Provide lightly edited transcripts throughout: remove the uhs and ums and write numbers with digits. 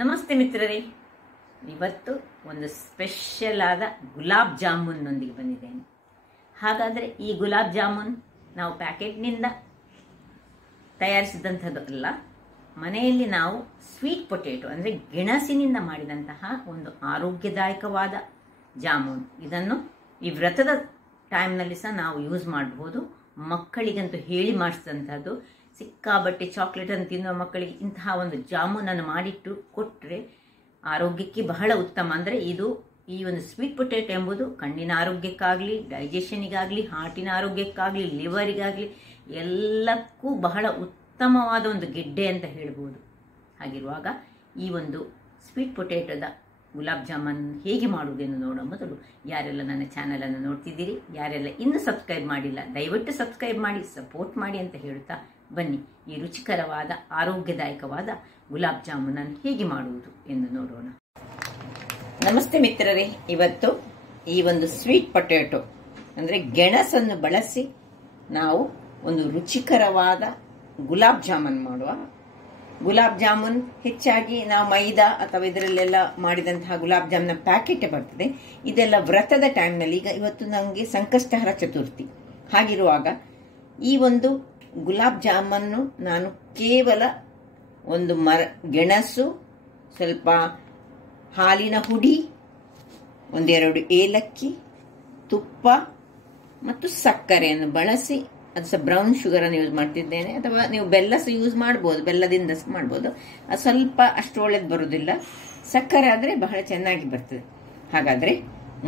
ನಮಸ್ತೆ ಮಿತ್ರರೇ, ಇವತ್ತು ಒಂದು ಸ್ಪೆಷಲ್ ಆದ ಗುಲಾಬ್ ಜಾಮೂನ್ನೊಂದಿಗೆ ಬಂದಿದ್ದೇನೆ. ಹಾಗಾದರೆ ಈ ಗುಲಾಬ್ ಜಾಮೂನ್ ನಾವು ಪ್ಯಾಕೆಟ್ನಿಂದ ತಯಾರಿಸಿದಂಥದ್ದು ಅಲ್ಲ, ಮನೆಯಲ್ಲಿ ನಾವು ಸ್ವೀಟ್ ಪೊಟೇಟೊ ಅಂದರೆ ಗೆಣಸಿನಿಂದ ಮಾಡಿದಂತಹ ಒಂದು ಆರೋಗ್ಯದಾಯಕವಾದ ಜಾಮೂನ್. ಇದನ್ನು ಈ ವ್ರತದ ಟೈಮ್ನಲ್ಲಿ ಸಹ ನಾವು ಯೂಸ್ ಮಾಡಬಹುದು. ಮಕ್ಕಳಿಗಂತೂ ಹೇಳಿ ಮಾಡಿಸಿದಂಥದ್ದು. ಸಿಕ್ಕಾಬಟ್ಟೆ ಚಾಕ್ಲೇಟನ್ನು ತಿನ್ನುವ ಮಕ್ಕಳಿಗೆ ಇಂತಹ ಒಂದು ಜಾಮೂನನ್ನು ಮಾಡಿಟ್ಟು ಕೊಟ್ಟರೆ ಆರೋಗ್ಯಕ್ಕೆ ಬಹಳ ಉತ್ತಮ. ಅಂದರೆ ಈ ಒಂದು ಸ್ವೀಟ್ ಪೊಟೇಟೊ ಎಂಬುದು ಕಣ್ಣಿನ ಆರೋಗ್ಯಕ್ಕಾಗಲಿ, ಡೈಜೆಷನಿಗಾಗಲಿ, ಹಾರ್ಟಿನ ಆರೋಗ್ಯಕ್ಕಾಗಲಿ, ಲಿವರಿಗಾಗಲಿ ಎಲ್ಲಕ್ಕೂ ಬಹಳ ಉತ್ತಮವಾದ ಒಂದು ಗೆಡ್ಡೆ ಅಂತ ಹೇಳ್ಬೋದು. ಹಾಗಿರುವಾಗ ಈ ಒಂದು ಸ್ವೀಟ್ ಪೊಟೇಟೊದ ಗುಲಾಬ್ ಜಾಮೂನ್ ಹೇಗೆ ಮಾಡುವುದೆಂದು ನೋಡೋ ಮೊದಲು ಯಾರೆಲ್ಲ ನನ್ನ ಚಾನಲನ್ನು ನೋಡ್ತಿದ್ದೀರಿ, ಯಾರೆಲ್ಲ ಇನ್ನೂ ಸಬ್ಸ್ಕ್ರೈಬ್ ಮಾಡಿಲ್ಲ, ದಯವಿಟ್ಟು ಸಬ್ಸ್ಕ್ರೈಬ್ ಮಾಡಿ, ಸಪೋರ್ಟ್ ಮಾಡಿ ಅಂತ ಹೇಳ್ತಾ ಬನ್ನಿ ಈ ರುಚಿಕರವಾದ ಆರೋಗ್ಯದಾಯಕವಾದ ಗುಲಾಬ್ ಜಾಮೂನನ್ನು ಹೇಗೆ ಮಾಡುವುದು ಎಂದು ನೋಡೋಣ. ನಮಸ್ತೆ ಮಿತ್ರರೇ, ಇವತ್ತು ಈ ಒಂದು ಸ್ವೀಟ್ ಪೊಟೇಟೊ ಅಂದರೆ ಗೆಣಸನ್ನು ಬಳಸಿ ನಾವು ಒಂದು ರುಚಿಕರವಾದ ಗುಲಾಬ್ ಜಾಮೂನ್ ಮಾಡುವ. ಗುಲಾಬ್ ಜಾಮೂನ್ ಹೆಚ್ಚಾಗಿ ನಾವು ಮೈದಾ ಅಥವಾ ಇದರಲ್ಲೆಲ್ಲ ಮಾಡಿದಂತಹ ಗುಲಾಬ್ ಜಾಮೂನ್ ಪ್ಯಾಕೆಟ್ ಬರ್ತದೆ. ಇದೆಲ್ಲ ವ್ರತದ ಟೈಮ್ನಲ್ಲಿ, ಇವತ್ತು ನನಗೆ ಸಂಕಷ್ಟಹರ ಚತುರ್ಥಿ. ಹಾಗಿರುವಾಗ ಈ ಒಂದು ಗುಲಾಬ್ ಜಾಮೂನು ನಾನು ಕೇವಲ ಒಂದು ಗೆಣಸು, ಸ್ವಲ್ಪ ಹಾಲಿನ ಹುಡಿ, ಒಂದೆರಡು ಏಲಕ್ಕಿ, ತುಪ್ಪ ಮತ್ತು ಸಕ್ಕರೆಯನ್ನು ಬಳಸಿ, ಅದು ಸಹ ಬ್ರೌನ್ ಶುಗರನ್ನು ಯೂಸ್ ಮಾಡ್ತಿದ್ದೇನೆ. ಅಥವಾ ನೀವು ಬೆಲ್ಲ ಸಹ ಯೂಸ್ ಮಾಡ್ಬೋದು, ಬೆಲ್ಲದಿಂದ ಸಹ ಮಾಡ್ಬೋದು. ಅದು ಸ್ವಲ್ಪ ಅಷ್ಟು ಒಳ್ಳೇದು ಬರುವುದಿಲ್ಲ. ಸಕ್ಕರೆ ಆದರೆ ಬಹಳ ಚೆನ್ನಾಗಿ ಬರ್ತದೆ. ಹಾಗಾದರೆ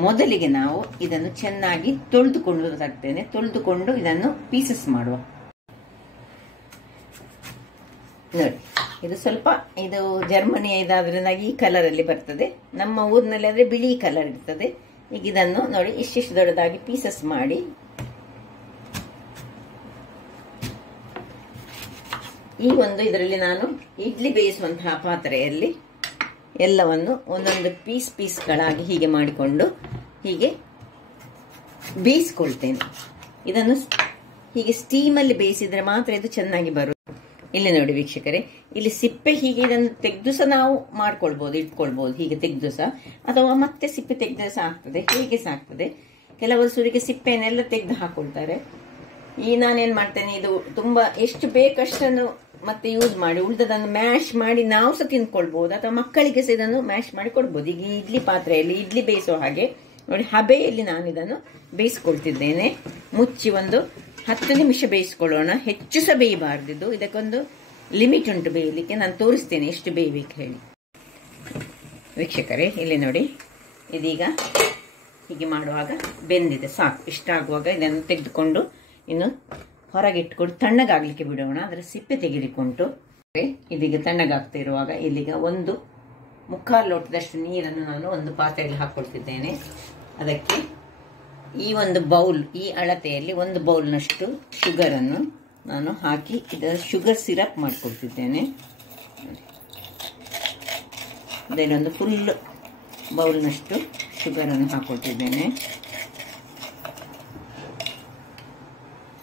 ಮೊದಲಿಗೆ ನಾವು ಇದನ್ನು ಚೆನ್ನಾಗಿ ತೊಳೆದುಕೊಂಡು ಇದನ್ನು ಪೀಸಸ್ ಮಾಡುವ. ನೋಡಿ, ಇದು ಸ್ವಲ್ಪ ಜರ್ಮನಿ ಇದಾದ್ರಿಂದ ಈ ಕಲರ್ ಅಲ್ಲಿ ಬರ್ತದೆ. ನಮ್ಮ ಊರಿನಲ್ಲಿ ಆದ್ರೆ ಬಿಳಿ ಕಲರ್ ಇರ್ತದೆ. ಈಗ ಇದನ್ನು ನೋಡಿ ಇಷ್ಟಿಷ್ಟು ದೊಡ್ಡದಾಗಿ ಪೀಸಸ್ ಮಾಡಿ ಈ ಒಂದು ಇದರಲ್ಲಿ ನಾನು ಇಡ್ಲಿ ಬೇಯಿಸುವಂತಹ ಪಾತ್ರೆಯಲ್ಲಿ ಎಲ್ಲವನ್ನು ಒಂದೊಂದು ಪೀಸ್ಗಳಾಗಿ ಹೀಗೆ ಮಾಡಿಕೊಂಡು ಹೀಗೆ ಬೇಯಿಸ್ಕೊಳ್ತೇನೆ. ಇದನ್ನು ಹೀಗೆ ಸ್ಟೀಮಲ್ಲಿ ಬೇಯಿಸಿದ್ರೆ ಮಾತ್ರ ಇದು ಚೆನ್ನಾಗಿ ಬರುತ್ತೆ. ಇಲ್ಲಿ ನೋಡಿ ವೀಕ್ಷಕರೇ, ಇಲ್ಲಿ ಸಿಪ್ಪೆ ಹೀಗೆ ಇದನ್ನು ತೆಗೆದು ಸಹ ನಾವು ಇಟ್ಕೊಳ್ಬಹುದು ಹೀಗೆ ತೆಗೆದು ಸಹ, ಅಥವಾ ಮತ್ತೆ ಸಿಪ್ಪೆ ತೆಗೆದು ಸಹ ಆಗ್ತದೆ, ಹೀಗೆ ಸಹ ಆಗ್ತದೆ. ಕೆಲವರು ಸುರಿಗೆ ಸಿಪ್ಪೆನೆಲ್ಲ ತೆಗೆದು ಹಾಕೊಳ್ತಾರೆ. ನಾನೇನ್ ಮಾಡ್ತೇನೆ, ಇದು ತುಂಬಾ ಎಷ್ಟು ಬೇಕಷ್ಟನ್ನು ಮತ್ತೆ ಯೂಸ್ ಮಾಡಿ ಉಳಿದದನ್ನು ಮ್ಯಾಶ್ ಮಾಡಿ ನಾವು ಸಹ ತಿನ್ಕೊಳ್ಬಹುದು, ಅಥವಾ ಮಕ್ಕಳಿಗೆ ಸಹ ಇದನ್ನು ಮ್ಯಾಶ್ ಮಾಡಿ ಕೊಡ್ಬೋದು. ಈಗ ಇಡ್ಲಿ ಪಾತ್ರೆಯಲ್ಲಿ ಇಡ್ಲಿ ಬೇಯಿಸೋ ಹಾಗೆ ನೋಡಿ, ಹಬೆಯಲ್ಲಿ ನಾನು ಇದನ್ನು ಬೇಯಿಸ್ಕೊಳ್ತಿದ್ದೇನೆ. ಮುಚ್ಚಿ ಒಂದು 10 ನಿಮಿಷ ಬೇಯಿಸ್ಕೊಳ್ಳೋಣ. ಹೆಚ್ಚು ಸಹ ಬೇಯಬಾರ್ದು, ಇದಕ್ಕೊಂದು ಲಿಮಿಟ್ ಉಂಟು ಬೇಯಲಿಕ್ಕೆ. ನಾನು ತೋರಿಸ್ತೇನೆ ಎಷ್ಟು ಬೇಯಬೇಕು ಹೇಳಿ. ವೀಕ್ಷಕರೇ, ಇಲ್ಲಿ ನೋಡಿ, ಇದೀಗ ಹೀಗೆ ಮಾಡುವಾಗ ಬೆಂದಿದೆ, ಸಾಕು. ಇಷ್ಟಾಗುವಾಗ ಇದನ್ನು ತೆಗೆದುಕೊಂಡು ಇನ್ನು ಹೊರಗಿಟ್ಕೊಂಡು ತಣ್ಣಗಾಗ್ಲಿಕ್ಕೆ ಬಿಡೋಣ. ಅದರ ಸಿಪ್ಪೆ ತೆಗೆದುಕೊಂಡು ಇದೀಗ ತಣ್ಣಗಾಗ್ತಾ ಇರುವಾಗ ಇಲ್ಲಿಗ 1/4 ಲೋಟದಷ್ಟು ನೀರನ್ನು ನಾನು ಒಂದು ಪಾತ್ರೆಯಲ್ಲಿ ಹಾಕೊಳ್ತಿದ್ದೇನೆ. ಅದಕ್ಕೆ ಈ ಒಂದು ಬೌಲ್, ಈ ಅಳತೆಯಲ್ಲಿ 1 ಬೌಲ್ನಷ್ಟು ಶುಗರನ್ನು ನಾನು ಹಾಕಿ ಇದರ ಶುಗರ್ ಸಿರಪ್ ಮಾಡಿಕೊಳ್ತಿದ್ದೇನೆ. ಇದನ್ನೊಂದು ಫುಲ್ ಬೌಲ್ನಷ್ಟು ಶುಗರನ್ನು ಹಾಕೊಳ್ತಿದ್ದೇನೆ.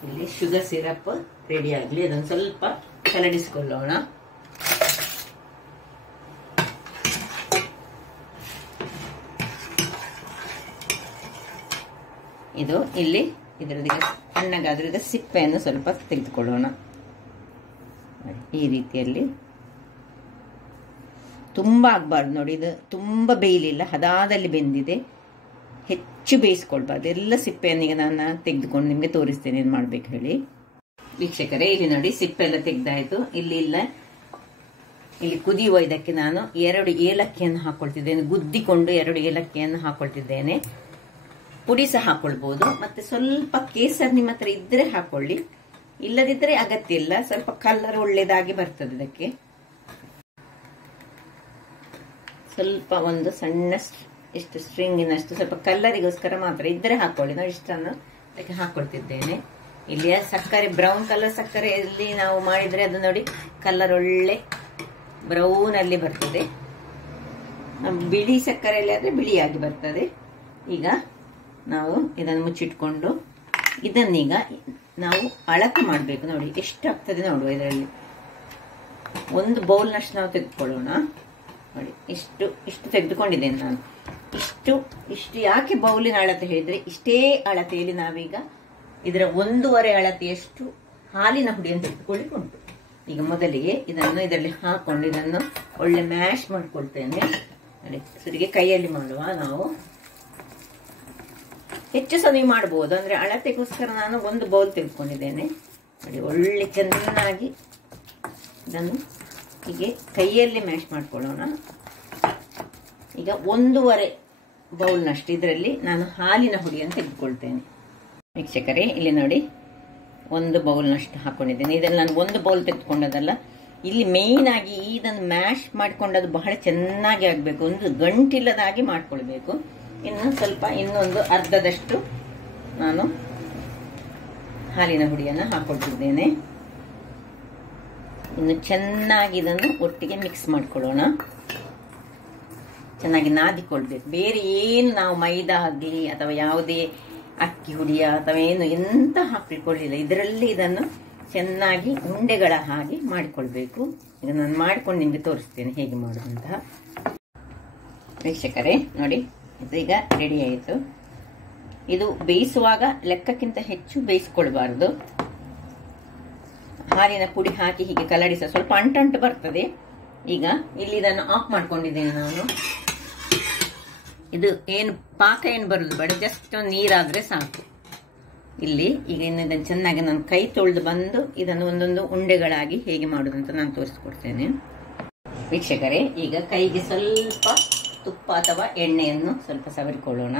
ಇಲ್ಲಿ ಶುಗರ್ ಸಿರಪ್ ರೆಡಿ ಆಗಲಿ, ಅದನ್ನು ಸ್ವಲ್ಪ ಕಲಡಿಸಿಕೊಳ್ಳೋಣ. ಇದು ಇಲ್ಲಿ ಇದರೊಂದಿಗೆ ತಣ್ಣಗಾದ್ರೆ ಈಗ ಸಿಪ್ಪೆಯನ್ನು ಸ್ವಲ್ಪ ತೆಗೆದುಕೊಳ್ಳೋಣ. ಈ ರೀತಿಯಲ್ಲಿ ತುಂಬಾ ಆಗ್ಬಾರ್ದು ನೋಡಿ, ಇದು ತುಂಬಾ ಬೇಯಲಿಲ್ಲ, ಹದಾದಲ್ಲಿ ಬೆಂದಿದೆ. ಹೆಚ್ಚು ಬೇಯಿಸ್ಕೊಳ್ಬಾರ್ದು. ಎಲ್ಲ ಸಿಪ್ಪೆಯನ್ನು ಈಗ ನಾನು ತೆಗೆದುಕೊಂಡು ನಿಮ್ಗೆ ತೋರಿಸ್ತೇನೆ ಏನ್ ಮಾಡ್ಬೇಕು ಹೇಳಿ. ವೀಕ್ಷಕರೇ, ಇಲ್ಲಿ ನೋಡಿ ಸಿಪ್ಪೆ ಎಲ್ಲ ತೆಗ್ದಾಯ್ತು. ಇಲ್ಲಿ ಕುದಿಯುವ ಇದಕ್ಕೆ ನಾನು 2 ಏಲಕ್ಕಿಯನ್ನು ಹಾಕೊಳ್ತಿದ್ದೇನೆ. ಗುದ್ದಿಕೊಂಡು 2 ಏಲಕ್ಕಿಯನ್ನು ಹಾಕೊಳ್ತಿದ್ದೇನೆ. ಪುಡಿ ಸಹ ಹಾಕೊಳ್ಬಹುದು. ಮತ್ತೆ ಸ್ವಲ್ಪ ಕೇಸರ್ ನಿಮ್ಮ ಹತ್ರ ಇದ್ರೆ ಹಾಕೊಳ್ಳಿ, ಇಲ್ಲದಿದ್ರೆ ಅಗತ್ಯ ಇಲ್ಲ. ಸ್ವಲ್ಪ ಕಲರ್ ಒಳ್ಳೇದಾಗಿ ಬರ್ತದೆ ಇದಕ್ಕೆ. ಸ್ವಲ್ಪ ಒಂದು ಸಣ್ಣ ಇಷ್ಟು ಸ್ಟ್ರಿಂಗಿನಷ್ಟು ಸ್ವಲ್ಪ ಕಲ್ಲರಿಗೋಸ್ಕರ ಮಾತ್ರ ಇದ್ರೆ ಹಾಕೊಳ್ಳಿ. ನಾವು ಇಷ್ಟನ್ನು ಅದಕ್ಕೆ ಹಾಕೊಳ್ತಿದ್ದೇನೆ. ಇಲ್ಲಿ ಸಕ್ಕರೆ, ಬ್ರೌನ್ ಕಲರ್ ಸಕ್ಕರೆಯಲ್ಲಿ ನಾವು ಮಾಡಿದ್ರೆ ಅದು ನೋಡಿ ಕಲರ್ ಒಳ್ಳೆ ಬ್ರೌನ್ ಅಲ್ಲಿ ಬರ್ತದೆ. ಬಿಳಿ ಸಕ್ಕರೆಯಲ್ಲಿ ಆದ್ರೆ ಬಿಳಿಯಾಗಿ ಬರ್ತದೆ. ಈಗ ನಾವು ಇದನ್ನು ಮುಚ್ಚಿಟ್ಕೊಂಡು ಇದನ್ನೀಗ ನಾವು ಅಳತೆ ಮಾಡಬೇಕು. ನೋಡಿ ಎಷ್ಟು ಆಗ್ತದೆ ನೋಡುವ. ಇದರಲ್ಲಿ 1 ಬೌಲ್ನಷ್ಟು ನಾವು ತೆಗೆದುಕೊಳ್ಳೋಣ. ಇಷ್ಟು ತೆಗೆದುಕೊಂಡಿದ್ದೇನೆ ನಾನು. ಇಷ್ಟು ಯಾಕೆ ಬೌಲಿನ ಅಳತೆ ಹೇಳಿದ್ರೆ, ಇಷ್ಟೇ ಅಳತೆಯಲ್ಲಿ ನಾವೀಗ ಇದರ 1.5 ಅಳತೆಯಷ್ಟು ಹಾಲಿನ ಹುಡಿಯನ್ನು ತೆಗೆದುಕೊಳ್ಳಿಕ್ಕೆ ಉಂಟು. ಈಗ ಮೊದಲಿಗೆ ಇದನ್ನು ಇದರಲ್ಲಿ ಹಾಕೊಂಡು ಇದನ್ನು ಒಳ್ಳೆ ಮ್ಯಾಶ್ ಮಾಡ್ಕೊಳ್ತೇನೆ. ಸುರಿಗೆ ಕೈಯಲ್ಲಿ ಮಾಡುವ ನಾವು. ಹೆಚ್ಚು ಸಹ ನೀವು ಮಾಡಬಹುದು, ಅಂದ್ರೆ ಅಳತೆಗೋಸ್ಕರ ನಾನು 1 ಬೌಲ್ ತೆಗೆದುಕೊಂಡಿದ್ದೇನೆ. ನೋಡಿ, ಒಳ್ಳೆ ಚೆನ್ನಾಗಿ ಇದನ್ನು ಹೀಗೆ ಕೈಯಲ್ಲಿ ಮ್ಯಾಶ್ ಮಾಡ್ಕೊಳ್ಳೋಣ. ಈಗ 1.5 ಬೌಲ್ನಷ್ಟು ಇದರಲ್ಲಿ ನಾನು ಹಾಲಿನ ಹುಡಿಯನ್ನು ತೆಗೆದುಕೊಳ್ತೇನೆ. ವೀಕ್ಷಕರೇ, ಇಲ್ಲಿ ನೋಡಿ 1 ಬೌಲ್ನಷ್ಟು ಹಾಕೊಂಡಿದ್ದೇನೆ. ಇದನ್ನು ನಾನು 1 ಬೌಲ್ ತೆಗೆದುಕೊಂಡದಲ್ಲ, ಇಲ್ಲಿ ಮೇಯ್ನ್ ಆಗಿ ಇದನ್ನು ಮ್ಯಾಶ್ ಮಾಡಿಕೊಂಡದ್ದು ಬಹಳ ಚೆನ್ನಾಗಿ ಆಗಬೇಕು, ಒಂದು ಗಂಟಿಲ್ಲದಾಗಿ ಮಾಡ್ಕೊಳ್ಬೇಕು. ಇನ್ನು ಸ್ವಲ್ಪ ಇನ್ನೊಂದು ಅರ್ಧದಷ್ಟು ನಾನು ಹಾಲಿನ ಹುಡಿಯನ್ನು ಹಾಕೊಳ್ತಿದ್ದೇನೆ. ಇನ್ನು ಚೆನ್ನಾಗಿ ಇದನ್ನು ಒಟ್ಟಿಗೆ ಮಿಕ್ಸ್ ಮಾಡ್ಕೊಳ್ಳೋಣ. ಚೆನ್ನಾಗಿ ನಾದಿಕೊಳ್ಬೇಕು. ಬೇರೆ ಏನು ನಾವು ಮೈದಾ ಆಗಲಿ ಅಥವಾ ಯಾವುದೇ ಅಕ್ಕಿ ಹುಡಿಯ ಅಥವಾ ಏನು ಎಂತ ಹಾಕಿಕೊಳ್ಳಿಲ್ಲ, ಇದರಲ್ಲಿ ಇದನ್ನು ಚೆನ್ನಾಗಿ ಉಂಡೆಗಳ ಹಾಗೆ ಮಾಡಿಕೊಳ್ಬೇಕು. ಈಗ ನಾನು ಮಾಡಿಕೊಂಡು ನಿಮಗೆ ತೋರಿಸ್ತೇನೆ ಹೇಗೆ ಮಾಡುವಂತಹ. ವೀಕ್ಷಕರೇ ನೋಡಿ, ಇದೀಗ ರೆಡಿ ಆಯಿತು. ಇದು ಬೇಯಿಸುವಾಗ ಲೆಕ್ಕಕ್ಕಿಂತ ಹೆಚ್ಚು ಬೇಯಿಸಿಕೊಳ್ಬಾರ್ದು. ಹಾಲಿನ ಪುಡಿ ಹಾಕಿ ಹೀಗೆ ಕಲಡಿಸ ಸ್ವಲ್ಪ ಅಂಟಂಟು ಬರ್ತದೆ. ಈಗ ಇಲ್ಲಿ ಇದನ್ನು ಆಫ್ ಮಾಡ್ಕೊಂಡಿದ್ದೇನೆ ನಾನು. ಇದು ಏನು ಪಾಕ ಏನು ಬರುದು ಬೇಡ, ಜಸ್ಟ್ ನೀರಾದ್ರೆ ಸಾಕು. ಇಲ್ಲಿ ಈಗ ಇದನ್ನು ಚೆನ್ನಾಗಿ ನಾನು ಕೈ ತೊಳೆದು ಬಂದು ಇದನ್ನು ಒಂದೊಂದು ಉಂಡೆಗಳಾಗಿ ಹೇಗೆ ಮಾಡುದು ಅಂತ ನಾನು ತೋರಿಸ್ಕೊಡ್ತೇನೆ. ವೀಕ್ಷಕರೇ, ಈಗ ಕೈಗೆ ಸ್ವಲ್ಪ ತುಪ್ಪ ಅಥವಾ ಎಣ್ಣೆಯನ್ನು ಸ್ವಲ್ಪ ಸವರಿಕೊಳ್ಳೋಣ.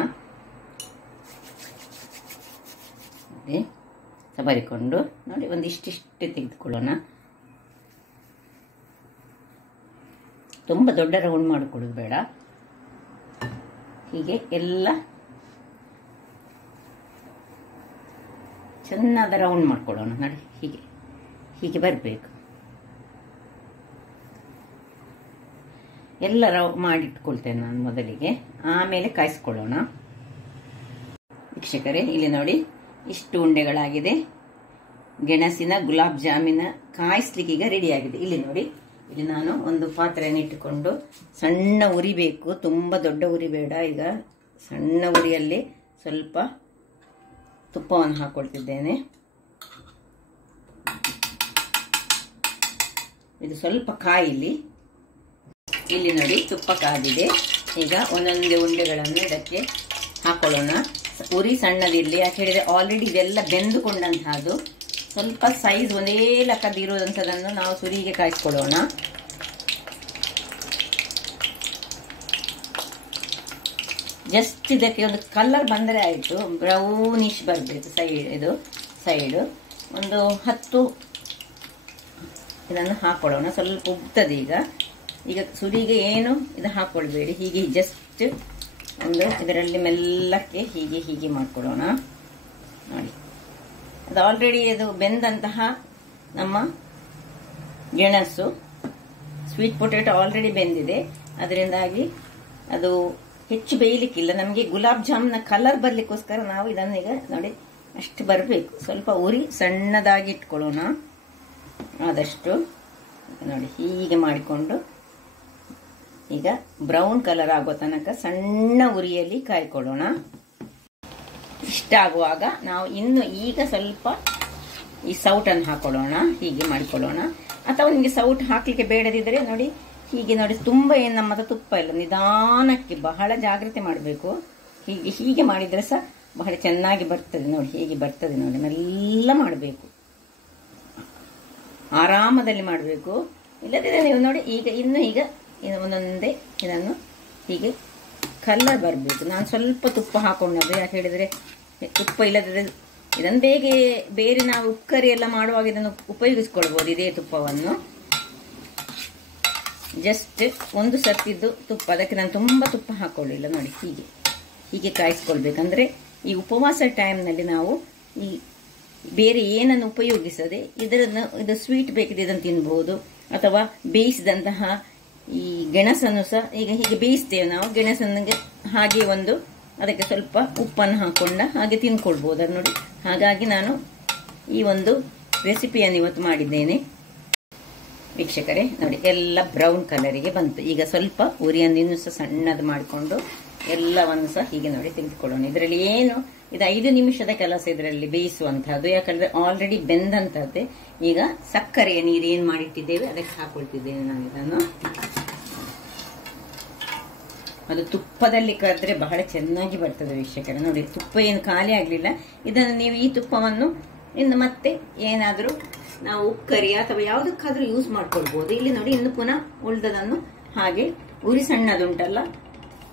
ಸವರಿಕೊಂಡು ನೋಡಿ ಒಂದಿಷ್ಟಿಷ್ಟು ತೆಗೆದುಕೊಳ್ಳೋಣ. ತುಂಬ ದೊಡ್ಡ ರೌಂಡ್ ಮಾಡಿಕೊಳ್ಳೋದು ಬೇಡ. ಹೀಗೆ ಎಲ್ಲ ಚೆನ್ನಾದ ರೌಂಡ್ ಮಾಡ್ಕೊಳ್ಳೋಣ. ನೋಡಿ, ಹೀಗೆ ಹೀಗೆ ಬರಬೇಕು. ಎಲ್ಲ ಮಾಡಿಟ್ಕೊಳ್ತೇನೆ ನಾನು ಮೊದಲಿಗೆ, ಆಮೇಲೆ ಕಾಯಿಸ್ಕೊಳ್ಳೋಣ. ವೀಕ್ಷಕರೇ, ಇಲ್ಲಿ ನೋಡಿ ಇಷ್ಟು ಉಂಡೆಗಳಾಗಿದೆ. ಗೆಣಸಿನ ಗುಲಾಬ್ ಜಾಮಿನ ಕಾಯಿಸ್ಲಿಕ್ಕೆ ಈಗ ರೆಡಿ ಆಗಿದೆ. ಇಲ್ಲಿ ನೋಡಿ, ಇಲ್ಲಿ ನಾನು ಒಂದು ಪಾತ್ರೆಯನ್ನು ಇಟ್ಟುಕೊಂಡು ಸಣ್ಣ ಉರಿ ಬೇಕು, ತುಂಬ ದೊಡ್ಡ ಉರಿ ಬೇಡ. ಈಗ ಸಣ್ಣ ಉರಿಯಲ್ಲಿ ಸ್ವಲ್ಪ ತುಪ್ಪವನ್ನು ಹಾಕೊಳ್ತಿದ್ದೇನೆ. ಇದು ಸ್ವಲ್ಪ ಕಾಯಿಲಿ. ಇಲ್ಲಿ ನೋಡಿ ತುಪ್ಪ ಕಾದಿದೆ. ಈಗ ಒಂದೊಂದೇ ಉಂಡೆಗಳನ್ನು ಇದಕ್ಕೆ ಹಾಕೊಳ್ಳೋಣ. ಉರಿ ಸಣ್ಣದಿರಲಿ, ಯಾಕೆ ಹೇಳಿದ್ರೆ ಆಲ್ರೆಡಿ ಇದೆಲ್ಲ ಬೆಂದುಕೊಂಡಂತಹದ್ದು. ಸ್ವಲ್ಪ ಸೈಜ್ ಒಂದೇ ಲೆಕ್ಕದಿರೋದಂಥದ್ದನ್ನು ನಾವು ಸುರಿಗೆ ಕಾಯಿಸ್ಕೊಳ್ಳೋಣ. ಜಸ್ಟ್ ಇದಕ್ಕೆ ಒಂದು ಕಲರ್ ಬಂದರೆ ಆಯಿತು, ಬ್ರೌನಿಶ್ ಬರಬೇಕು. ಸೈಡು ಒಂದು 10 ಇದನ್ನು ಹಾಕೊಳ್ಳೋಣ. ಸ್ವಲ್ಪ ಉಬ್ತದೆ. ಈಗ ಸುರಿಗೆ ಏನು ಇದು ಹಾಕೊಳ್ಬೇಡಿ, ಹೀಗೆ ಜಸ್ಟ್ ಒಂದು ಇದರಲ್ಲಿ ಮೆಲ್ಲಕ್ಕೆ ಹೀಗೆ ಮಾಡ್ಕೊಳ್ಳೋಣ. ನೋಡಿ, ಅದು ಆಲ್ರೆಡಿ ಅದು ಬೆಂದಂತಹ ನಮ್ಮ ಗೆಣಸು, ಸ್ವೀಟ್ ಪೊಟೇಟೊ ಆಲ್ರೆಡಿ ಬೆಂದಿದೆ. ಅದರಿಂದಾಗಿ ಅದು ಹೆಚ್ಚು ಬೇಯಲಿಕ್ಕಿಲ್ಲ. ನಮಗೆ ಗುಲಾಬ್ ಜಾಮ್ನ ಕಲರ್ ಬರಲಿಕ್ಕೋಸ್ಕರ ನಾವು ಇದನ್ನು ಈಗ ನೋಡಿ ಅಷ್ಟು ಬರಬೇಕು. ಸ್ವಲ್ಪ ಉರಿ ಸಣ್ಣದಾಗಿ ಇಟ್ಕೊಳ್ಳೋಣ ಆದಷ್ಟು. ನೋಡಿ, ಹೀಗೆ ಮಾಡಿಕೊಂಡು ಈಗ ಬ್ರೌನ್ ಕಲರ್ ಆಗೋ ತನಕ ಸಣ್ಣ ಉರಿಯಲ್ಲಿ ಕಾಯ್ಕೊಳ್ಳೋಣ. ಇಷ್ಟಾಗುವಾಗ ನಾವು ಈಗ ಸ್ವಲ್ಪ ಈ ಸೌಟನ್ನು ಹಾಕೊಳ್ಳೋಣ. ಹೀಗೆ ಮಾಡಿಕೊಳ್ಳೋಣ. ಅಥವಾ ನಿಮಗೆ ಸೌಟ್ ಹಾಕ್ಲಿಕ್ಕೆ ಬೇಡದಿದ್ರೆ ನೋಡಿ, ಹೀಗೆ ನೋಡಿ, ತುಂಬ ಏನು ನಮ್ಮ ಹತ್ರ ತುಪ್ಪ ಇಲ್ಲ, ನಿಧಾನಕ್ಕೆ ಬಹಳ ಜಾಗ್ರತೆ ಮಾಡಬೇಕು. ಹೀಗೆ ಮಾಡಿದರೆ ಸಹ ಬಹಳ ಚೆನ್ನಾಗಿ ಬರ್ತದೆ. ನೋಡಿ, ಹೀಗೆ ಬರ್ತದೆ. ನೋಡಿ, ಮೆಲ್ಲ ಮಾಡಬೇಕು, ಆರಾಮದಲ್ಲಿ ಮಾಡಬೇಕು. ಇಲ್ಲದಿದ್ದರೆ ನೀವು ನೋಡಿ ಈಗ ಒಂದೊಂದೇ ಇದನ್ನು ಹೀಗೆ ಕಲರ್ ಬರಬೇಕು. ನಾನು ಸ್ವಲ್ಪ ತುಪ್ಪ ಹಾಕೊಂಡದ್ದು, ಯಾಕೆ ಹೇಳಿದರೆ ತುಪ್ಪ ಇಲ್ಲದಿದ್ದರೆ ಇದನ್ನು ಬೇರೆ ನಾವು ಉಕ್ಕರಿ ಎಲ್ಲ ಮಾಡುವಾಗ ಇದನ್ನು ಉಪಯೋಗಿಸ್ಕೊಳ್ಬೋದು. ಇದೇ ತುಪ್ಪವನ್ನು ಜಸ್ಟ್ ಒಂದು ಸರ್ತಿದ್ದು ತುಪ್ಪ, ಅದಕ್ಕೆ ನಾನು ತುಂಬ ತುಪ್ಪ ಹಾಕೊಳ್ಳಿಲ್ಲ. ನೋಡಿ, ಹೀಗೆ ಕಾಯಿಸ್ಕೊಳ್ಬೇಕಂದ್ರೆ ಈ ಉಪವಾಸ ಟೈಮ್ನಲ್ಲಿ ನಾವು ಈ ಬೇರೆ ಏನನ್ನು ಉಪಯೋಗಿಸದೆ ಇದು ಸ್ವೀಟ್ ಬೇಕಿದೆ ಇದನ್ನು ತಿನ್ಬಹುದು. ಅಥವಾ ಬೇಯಿಸಿದಂತಹ ಈ ಗೆಣಸನ್ನು ಸಹ ಈಗ ಹೀಗೆ ಬೇಯಿಸ್ತೇವೆ ನಾವು. ಗೆಣಸನ್ನಿಗೆ ಹಾಗೆ ಅದಕ್ಕೆ ಸ್ವಲ್ಪ ಉಪ್ಪನ್ನು ಹಾಕೊಂಡ ಹಾಗೆ ತಿನ್ಕೊಳ್ಬಹುದು. ಅದು ನೋಡಿ, ಹಾಗಾಗಿ ನಾನು ಈ ಒಂದು ರೆಸಿಪಿಯನ್ನು ಇವತ್ತು ಮಾಡಿದ್ದೇನೆ. ವೀಕ್ಷಕರೇ ನೋಡಿ, ಎಲ್ಲ ಬ್ರೌನ್ ಕಲರಿಗೆ ಬಂತು. ಈಗ ಸ್ವಲ್ಪ ಉರಿಯನ್ನು ಇನ್ನೂ ಸಹ ಸಣ್ಣದು ಮಾಡಿಕೊಂಡು ಎಲ್ಲವನ್ನು ಸಹ ಹೀಗೆ ನೋಡಿ ತೆಗೆದುಕೊಳ್ಳೋಣ. ಇದರಲ್ಲಿ ಏನು, ಇದು 5 ನಿಮಿಷದ ಕೆಲಸ ಇದರಲ್ಲಿ ಬೇಯಿಸುವಂತಹದ್ದು, ಯಾಕಂದ್ರೆ ಆಲ್ರೆಡಿ ಬೆಂದಂತಹದ್ದೇ. ಈಗ ಸಕ್ಕರೆಯ ನೀರು ಏನು ಮಾಡಿಟ್ಟಿದ್ದೇವೆ ಅದಕ್ಕೆ ಹಾಕೊಳ್ತಿದ್ದೇನೆ ನಾನು ಇದನ್ನು. ಅದು ತುಪ್ಪದಲ್ಲಿ ಕರೆದ್ರೆ ಬಹಳ ಚೆನ್ನಾಗಿ ಬರ್ತದೆ ವೀಕ್ಷಕರೇ. ನೋಡಿ, ತುಪ್ಪ ಏನು ಖಾಲಿ ಆಗಲಿಲ್ಲ. ಇದನ್ನು ನೀವು ಈ ತುಪ್ಪವನ್ನು ಇನ್ನು ಮತ್ತೆ ಏನಾದರೂ ನಾವು ಉಕ್ಕರಿ ಅಥವಾ ಯಾವುದಕ್ಕಾದ್ರೂ ಯೂಸ್ ಮಾಡ್ಕೊಳ್ಬಹುದು. ಇಲ್ಲಿ ನೋಡಿ, ಇನ್ನು ಪುನಃ ಉಳಿದದನ್ನು ಹಾಗೆ ಉರಿ ಸಣ್ಣದುಂಟಲ್ಲ,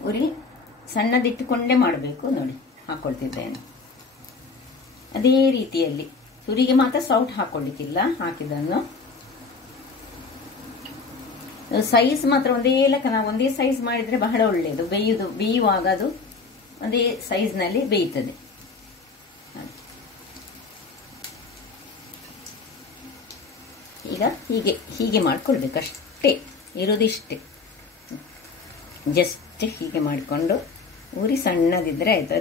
ಉರಿ ಸಣ್ಣದಿಟ್ಟುಕೊಂಡೇ ಮಾಡಬೇಕು. ನೋಡಿ, ಹಾಕೊಳ್ತಿದ್ದೇನೆ ಅದೇ ರೀತಿಯಲ್ಲಿ. ತುರಿಗೆ ಮಾತ್ರ ಸೌಟ್ ಹಾಕೊಳ್ಳಿಕ್ಕಿಲ್ಲ. ಹಾಕಿದನ್ನು ಸೈಜ್ ಮಾತ್ರ ಒಂದೇ ಲೆಕ್ಕ, ನಾವು ಒಂದೇ ಸೈಜ್ ಮಾಡಿದ್ರೆ ಬಹಳ ಒಳ್ಳೆಯದು. ಬೇಯುವಾಗ ಅದು ಒಂದೇ ಸೈಜ್ ನಲ್ಲಿ ಬೇಯುತ್ತದೆ. ಈಗ ಹೀಗೆ ಮಾಡ್ಕೊಳ್ಬೇಕು ಅಷ್ಟೇ, ಇರೋದಿಷ್ಟೇ. ಜಸ್ಟ್ ಹೀಗೆ ಮಾಡಿಕೊಂಡು ಉರಿ ಸಣ್ಣದಿದ್ರೆ ಆಯ್ತು.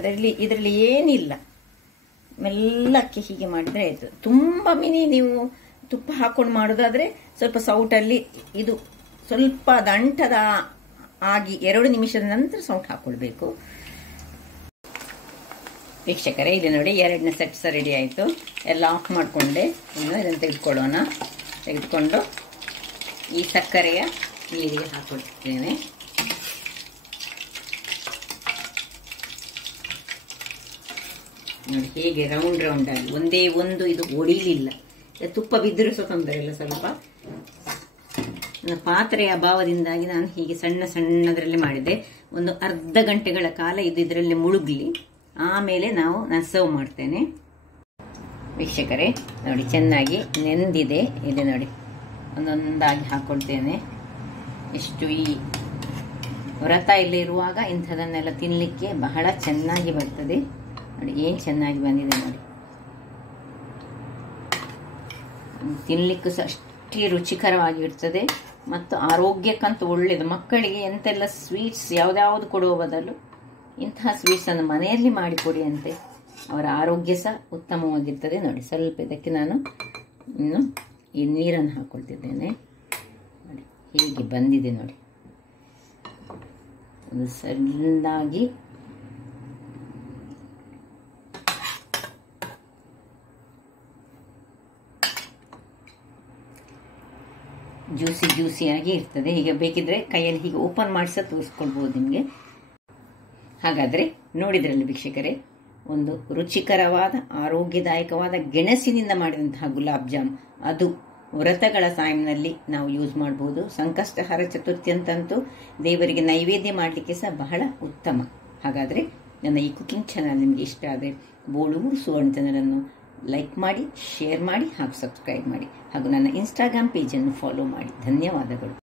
ಇದರಲ್ಲಿ ಏನಿಲ್ಲ, ಮೆಲ್ಲಕ್ಕೆ ಹೀಗೆ ಮಾಡಿದ್ರೆ ಆಯ್ತು. ತುಂಬಾ ಮಿನಿ ನೀವು ತುಪ್ಪ ಹಾಕೊಂಡು ಮಾಡೋದಾದ್ರೆ ಸ್ವಲ್ಪ ಸೌಟಲ್ಲಿ ಇದು ಸ್ವಲ್ಪ ದಂಟದ ಆಗಿ 2 ನಿಮಿಷದ ನಂತರ ಸೌಟ್ ಹಾಕೊಳ್ಬೇಕು. ವೀಕ್ಷಕರೇ, ಇಲ್ಲಿ ನೋಡಿ 2ನೇ ಸೆಟ್ ಸಹ ರೆಡಿ ಆಯಿತು. ಎಲ್ಲ ಆಫ್ ಮಾಡಿಕೊಂಡೆ. ಇನ್ನು ಇದನ್ನು ತೆಗೆದುಕೊಳ್ಳೋಣ. ತೆಗೆದುಕೊಂಡು ಈ ಸಕ್ಕರೆಯ ನೀರಿಗೆ ಹಾಕೊಳ್ತೇನೆ. ನೋಡಿ ಹೇಗೆ ರೌಂಡ್ ರೌಂಡ್ ಆಗಿ ಒಂದೇ ಒಂದು ಇದು ಒಡಿಲಿಲ್ಲ. ತುಪ್ಪ ಬಿದ್ದರೂ ಸಹ ತೊಂದರೆ ಇಲ್ಲ. ಸ್ವಲ್ಪ ಪಾತ್ರೆಯ ಅಭಾವದಿಂದಾಗಿ ನಾನು ಹೀಗೆ ಸಣ್ಣದರಲ್ಲಿ ಮಾಡಿದೆ. ಒಂದು ಅರ್ಧ ಗಂಟೆಗಳ ಕಾಲ ಇದರಲ್ಲಿ ಮುಳುಗ್ಲಿ, ಆಮೇಲೆ ನಾನು ಸರ್ವ್ ಮಾಡ್ತೇನೆ. ವೀಕ್ಷಕರೇ ನೋಡಿ, ಚೆನ್ನಾಗಿ ನೆಂದಿದೆ. ಇಲ್ಲಿ ನೋಡಿ, ಒಂದೊಂದಾಗಿ ಹಾಕೊಳ್ತೇನೆ. ಎಷ್ಟು ಈ ವ್ರತ ಇಲ್ಲಿ ಇರುವಾಗ ಇಂಥದನ್ನೆಲ್ಲ ತಿನ್ನಲಿಕ್ಕೆ ಬಹಳ ಚೆನ್ನಾಗಿ ಬರ್ತದೆ. ನೋಡಿ ಏನು ಚೆನ್ನಾಗಿ ಬಂದಿದೆ ನೋಡಿ. ತಿನ್ನಲಿಕ್ಕೂ ಸಹ ಅಷ್ಟೇ ರುಚಿಕರವಾಗಿರ್ತದೆ ಮತ್ತು ಆರೋಗ್ಯಕ್ಕಂತೂ ಒಳ್ಳೆಯದು. ಮಕ್ಕಳಿಗೆ ಎಂತೆಲ್ಲ ಸ್ವೀಟ್ಸ್ ಯಾವ್ದಾವುದು ಕೊಡುವ ಬದಲು ಇಂತಹ ಸ್ವೀಟ್ಸ್ ಅನ್ನು ಮನೆಯಲ್ಲಿ ಮಾಡಿಕೊಡಿ ಅಂತೆ. ಅವರ ಆರೋಗ್ಯ ಸಹ ಉತ್ತಮವಾಗಿರ್ತದೆ. ನೋಡಿ, ಸ್ವಲ್ಪ ಇದಕ್ಕೆ ನಾನು ಇನ್ನು ಈ ನೀರನ್ನು ಹಾಕೊಳ್ತಿದ್ದೇನೆ. ನೋಡಿ ಹೀಗೆ ಬಂದಿದೆ ನೋಡಿ. ಒಂದು ಸಣ್ಣದಾಗಿ ಜ್ಯೂಸಿಯಾಗಿ ಇರ್ತದೆ. ಹೀಗೆ ಬೇಕಿದ್ರೆ ಕೈಯಲ್ಲಿ ಹೀಗೆ ಓಪನ್ ಮಾಡಿ ಸಹ ತೋರಿಸ್ಕೊಳ್ಬಹುದು ನಿಮಗೆ. ಹಾಗಾದ್ರೆ ನೋಡಿದ್ರಲ್ಲಿ ವೀಕ್ಷಕರೇ, ಒಂದು ರುಚಿಕರವಾದ ಆರೋಗ್ಯದಾಯಕವಾದ ಗೆಣಸಿನಿಂದ ಮಾಡಿದಂತಹ ಗುಲಾಬ್ ಜಾಮ್. ಅದು ವ್ರತಗಳ ಟೈಮ್ನಲ್ಲಿ ನಾವು ಯೂಸ್ ಮಾಡಬಹುದು. ಸಂಕಷ್ಟಹರ ಚತುರ್ಥಿ ಅಂತಂತೂ ದೇವರಿಗೆ ನೈವೇದ್ಯ ಮಾಡಲಿಕ್ಕೆ ಸಹ ಬಹಳ ಉತ್ತಮ. ಹಾಗಾದ್ರೆ ನನ್ನ ಈ ಕುಕಿಂಗ್ ಚಾನಲ್ ನಿಮಗೆ ಇಷ್ಟ ಆದರೆ ಬೋಳೂರು ಸುವರ್ಣ ಚಾನಲನ್ನು ಲೈಕ್ ಮಾಡಿ, ಶೇರ್ ಮಾಡಿ ಹಾಗೂ ಸಬ್ಸ್ಕ್ರೈಬ್ ಮಾಡಿ ಹಾಗೂ ನನ್ನ ಇನ್ಸ್ಟಾಗ್ರಾಮ್ ಪೇಜನ್ನು ಫಾಲೋ ಮಾಡಿ. ಧನ್ಯವಾದಗಳು.